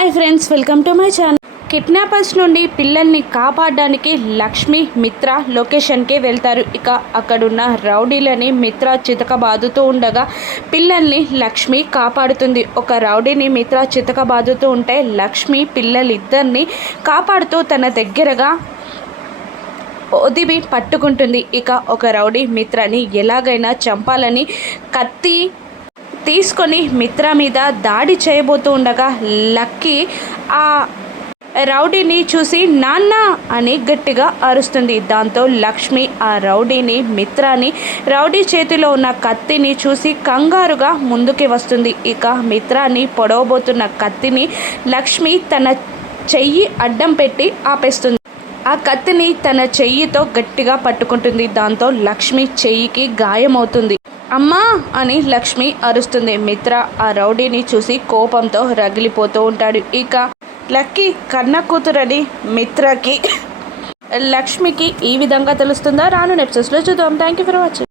Hi friends welcome to my channel. Kidnappers నుండి పిల్లల్ని కాపాడడానికి లక్ష్మి మిత్ర లొకేషన్కి వెళ్తారు. ఇక అక్కడున్న రౌడీలని మిత్ర చితకబాదుతూ ఉండగా పిల్లల్ని లక్ష్మి కాపాడుతుంది. ఒక రౌడీని మిత్ర చితకబాదుతూ ఉంటే లక్ష్మి పిల్లలిద్దరిని కాపాడుతూ తన దగ్గరగా ఒదివి పట్టుకుంటుంది. ఇక ఒక రౌడీ మిత్రని ఎలాగైనా చంపాలని కత్తి తీసుకొని మిత్ర మీద దాడి చేయబోతూ ఉండగా లక్కీ ఆ రౌడీని చూసి నాన్న అని గట్టిగా అరుస్తుంది. దాంతో లక్ష్మి ఆ రౌడీని మిత్రాని రౌడీ చేతిలో ఉన్న కత్తిని చూసి కంగారుగా ముందుకి వస్తుంది. ఇక మిత్రాన్ని పొడవబోతున్న కత్తిని లక్ష్మి తన చెయ్యి అడ్డం పెట్టి ఆపేస్తుంది. ఆ కత్తిని తన చెయ్యితో గట్టిగా పట్టుకుంటుంది. దాంతో లక్ష్మి చెయ్యికి గాయమవుతుంది. అమ్మా అని లక్ష్మి అరుస్తుంది. మిత్ర ఆ రౌడీని చూసి కోపంతో రగిలిపోతూ ఉంటాడు. ఇక లక్కీ కన్న కూతురని మిత్రకి లక్ష్మికి ఈ విధంగా తెలుస్తుందా? రాను నెప్సెస్లో చూద్దాం. Thank you for watching